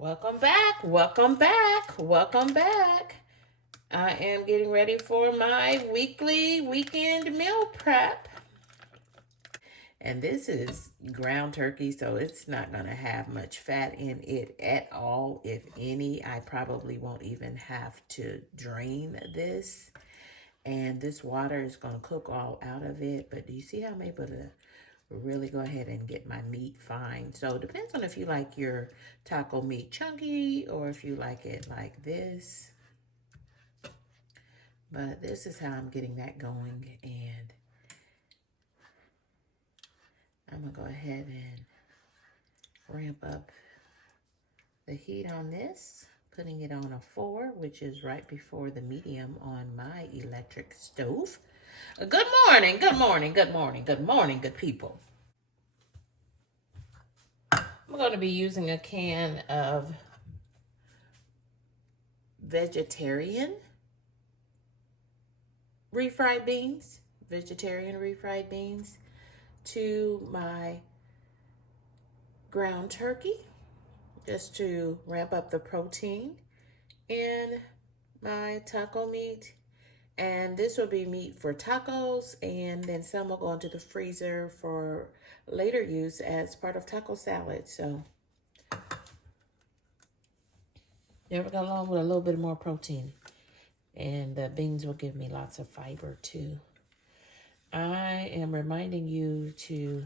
Welcome back, welcome back, welcome back. I am getting ready for my weekly weekend meal prep. And this is ground turkey, so it's not going to have much fat in it at all, if any. I probably won't even have to drain this. And this water is going to cook all out of it. But do you see how I'm able to really go ahead and get my meat fine? So it depends on if you like your taco meat chunky or if you like it like this. But this is how I'm getting that going, and I'm gonna go ahead and ramp up the heat on this, putting it on a 4, which is right before the medium on my electric stove. Good morning, good morning, good morning, good morning, good people. I'm going to be using a can of vegetarian refried beans, to my ground turkey, just to ramp up the protein in my taco meat. And this will be meat for tacos, and then some will go into the freezer for later use as part of taco salad. So there we go, along with a little bit more protein. And the beans will give me lots of fiber too. I am reminding you to,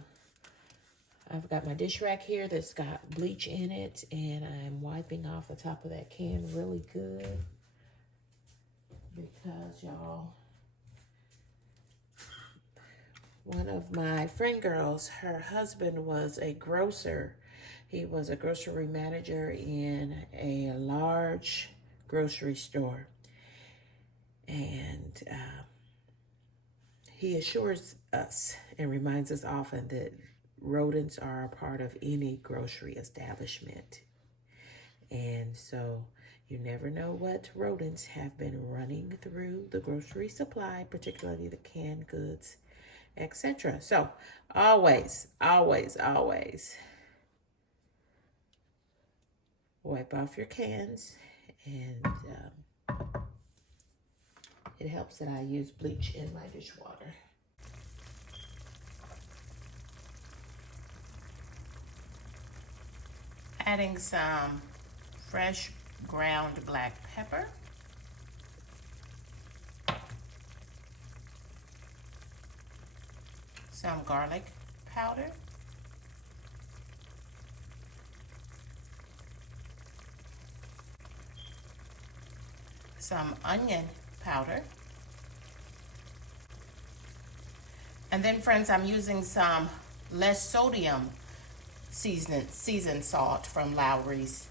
I've got my dish rack here that's got bleach in it, and I'm wiping off the top of that can really good because y'all, one of my friend girls, her husband was a grocer. He was a grocery manager in a large grocery store. And he assures us and reminds us often that rodents are a part of any grocery establishment. And so you never know what rodents have been running through the grocery supply, particularly the canned goods, etc. So always, always, always wipe off your cans, and it helps that I use bleach in my dishwater. Adding some fresh ground black pepper. Some garlic powder. Some onion powder. And then, friends, I'm using some less sodium seasoned salt from Lowry's.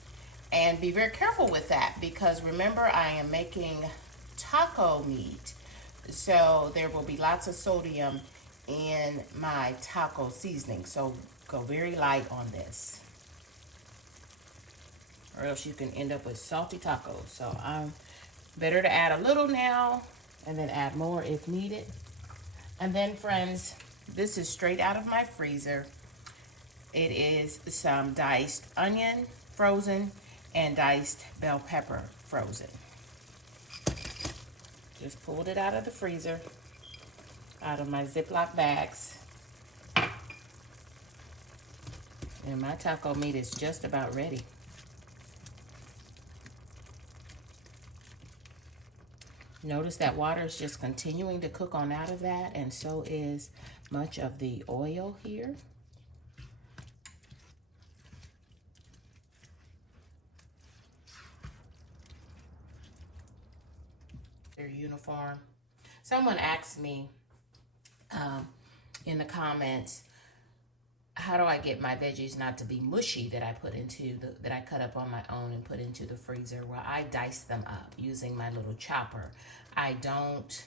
And be very careful with that, because remember, I am making taco meat. So there will be lots of sodium in my taco seasoning. So go very light on this, or else you can end up with salty tacos. So I'm better to add a little now and then add more if needed. And then, friends, this is straight out of my freezer. It is some diced onion, frozen, and diced bell pepper, frozen. Just pulled it out of the freezer, out of my Ziploc bags. And my taco meat is just about ready. Notice that water is just continuing to cook on out of that, and so is much of the oil here. They're uniform. Someone asked me in the comments, how do I get my veggies not to be mushy that I put into that I cut up on my own and put into the freezer? Well, I dice them up using my little chopper. I don't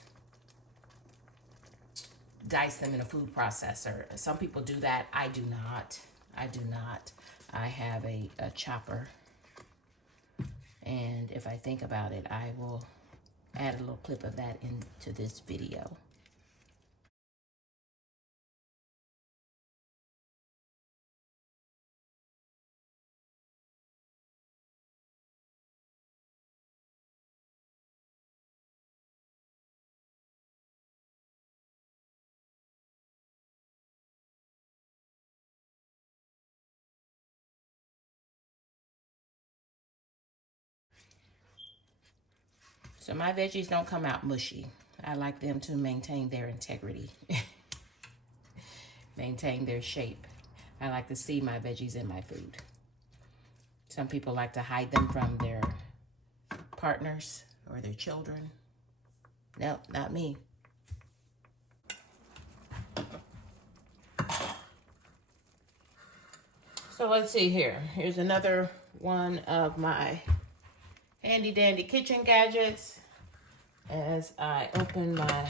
dice them in a food processor. Some people do that. I do not. I have a chopper, and if I think about it, I will add a little clip of that into this video. So my veggies don't come out mushy. I like them to maintain their integrity, maintain their shape. I like to see my veggies in my food. Some people like to hide them from their partners or their children. Nope, not me. So let's see here. Here's another one of my handy dandy kitchen gadgets as I open my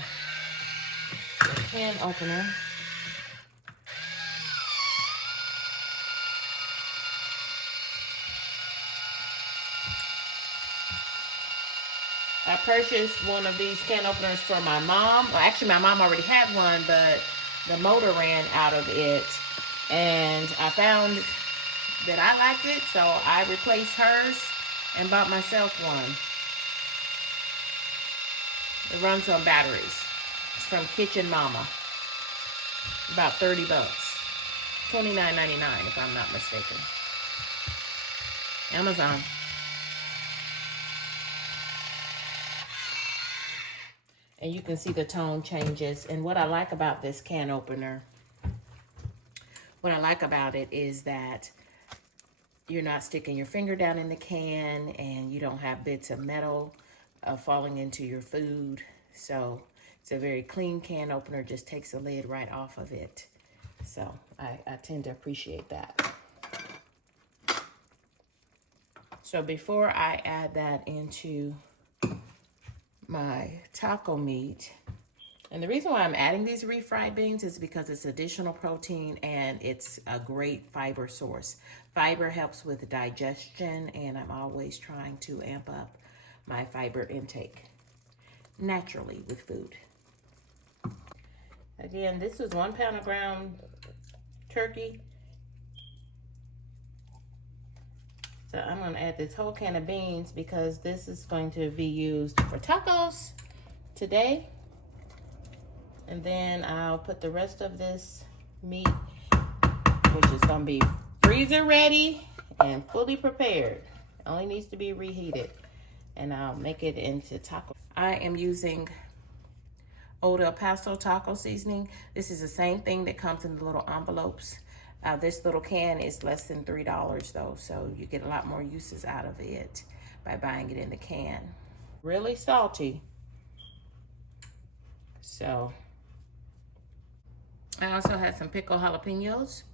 can opener. I purchased one of these can openers for my mom. Well, actually, my mom already had one, but the motor ran out of it. And I found that I liked it, so I replaced hers and bought myself one. It runs on batteries. It's from Kitchen Mama. About 30 bucks. $29.99 if I'm not mistaken. Amazon. And you can see the tone changes. And what I like about this can opener, what I like about it is that you're not sticking your finger down in the can and you don't have bits of metal falling into your food. So it's a very clean can opener, just takes the lid right off of it. So I tend to appreciate that. So before I add that into my taco meat, and the reason why I'm adding these refried beans is because it's additional protein and it's a great fiber source. Fiber helps with digestion, and I'm always trying to amp up my fiber intake naturally with food. Again, this is 1 pound of ground turkey. So I'm going to add this whole can of beans because this is going to be used for tacos today. And then I'll put the rest of this meat, which is going to be freezer ready and fully prepared. It only needs to be reheated. And I'll make it into taco. I am using Old El Paso taco seasoning. This is the same thing that comes in the little envelopes. This little can is less than $3 though, so you get a lot more uses out of it by buying it in the can. Really salty. So I also had some pickled jalapenos,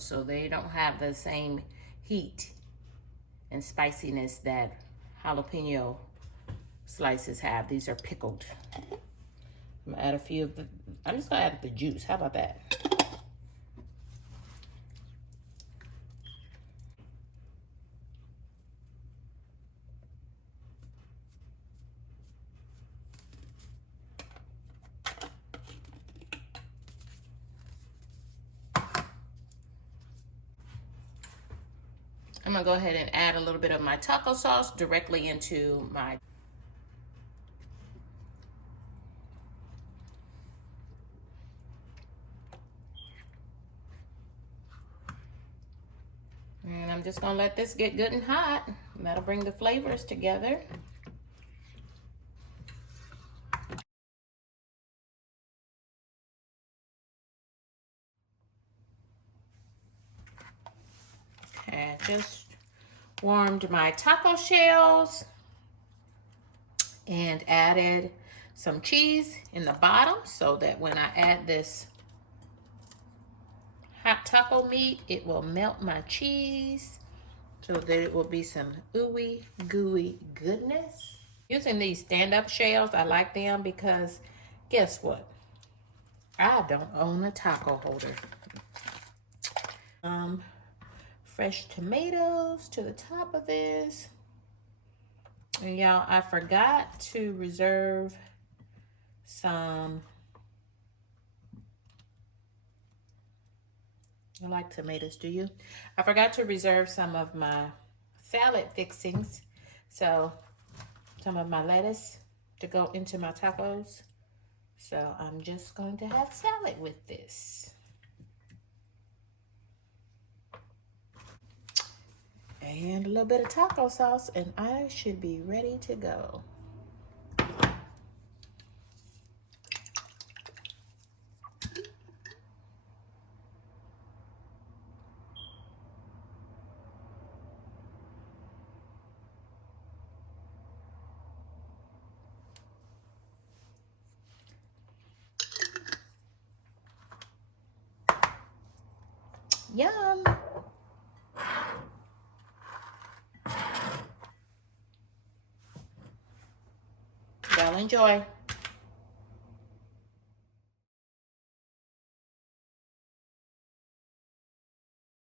so they don't have the same heat and spiciness that jalapeno slices have. These are pickled. I'm gonna add a few of the, I'm just gonna add the juice. How about that? I'm gonna go ahead and add a little bit of my taco sauce directly into my and I'm just gonna let this get good and hot. And that'll bring the flavors together. Okay, I just warmed my taco shells and added some cheese in the bottom so that when I add this hot taco meat, it will melt my cheese so that it will be some ooey gooey goodness. Using these stand-up shells, I like them because guess what? I don't own a taco holder. Fresh tomatoes to the top of this. And y'all, I forgot to reserve some, you like tomatoes, do you? I forgot to reserve some of my salad fixings. So some of my lettuce to go into my tacos. So I'm just going to have salad with this. and a little bit of taco sauce, and I should be ready to go. Yum! Y'all enjoy.